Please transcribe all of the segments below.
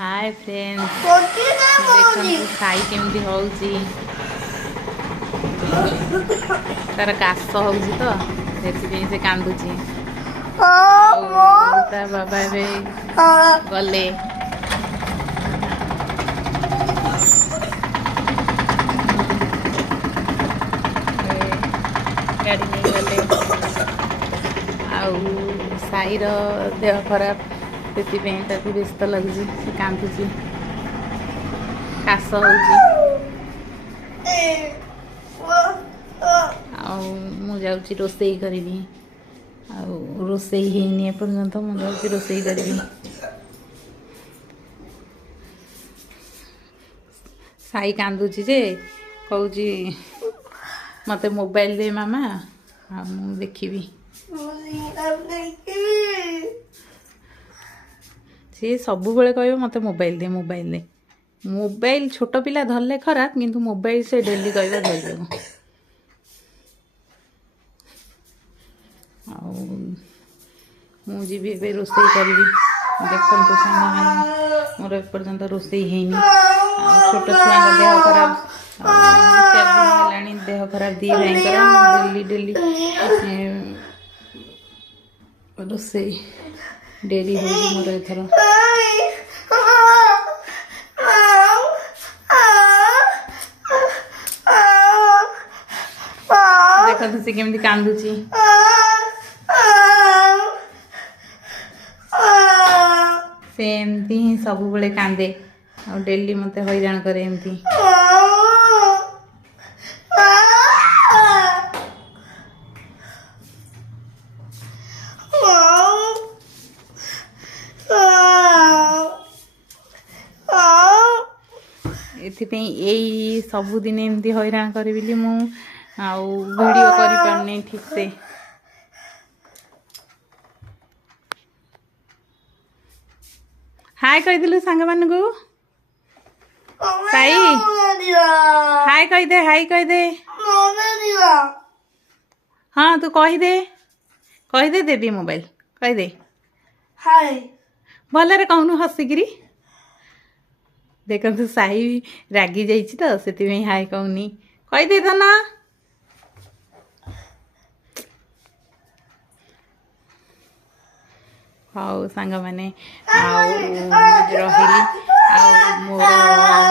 Hi friends देखो साई केमती होउची तार काश होउची तो सेति से कांदुची ता बाबा बे गले गाड़ी नहीं गले आउ साईर देह खराब से व्यस्त लगे से कांदुची काश होउची रोसई करी रोसई ହେଇନି एपर्यंत मुझे रोसई करी साई कांदुची जे कहूची मते मोबाइल दे मामा आ मु देखिबी सी सब बेले कह मत मोबाइल दे मोबाइल छोट पिला धरले खराब किंतु मोबाइल से डेली कह धर मुझे रोसई करी देखो मोर एपर्यंत रोसई है छोट छुआ देह खराब 4 दिन है देह खराब दी भाई डेली रोसई डेरी हो मोर एथर देखो सी केमती कांदुची से एमती ही सब बेले कांदे आ डेली मत हैरान करे एमती एथिपई एई सबुदिन एमती हैरान करी बिली मु आउ वीडियो करि पारने ठीक से हाय कह दिलु सांग मान को साई हाय कह दे हाँ तू कह दे देवी मोबाइल कह दे हाय भलरे कहनु हसिकिरी देखु साई रागी जाइछि तो सेति हाय कहनी कह दे तो ना हाउ सांग माने रही मोर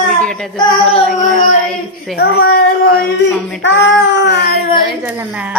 वीडियोटा जब भल लगे लाइक शेयर कमेंट जय जगन्नाथ।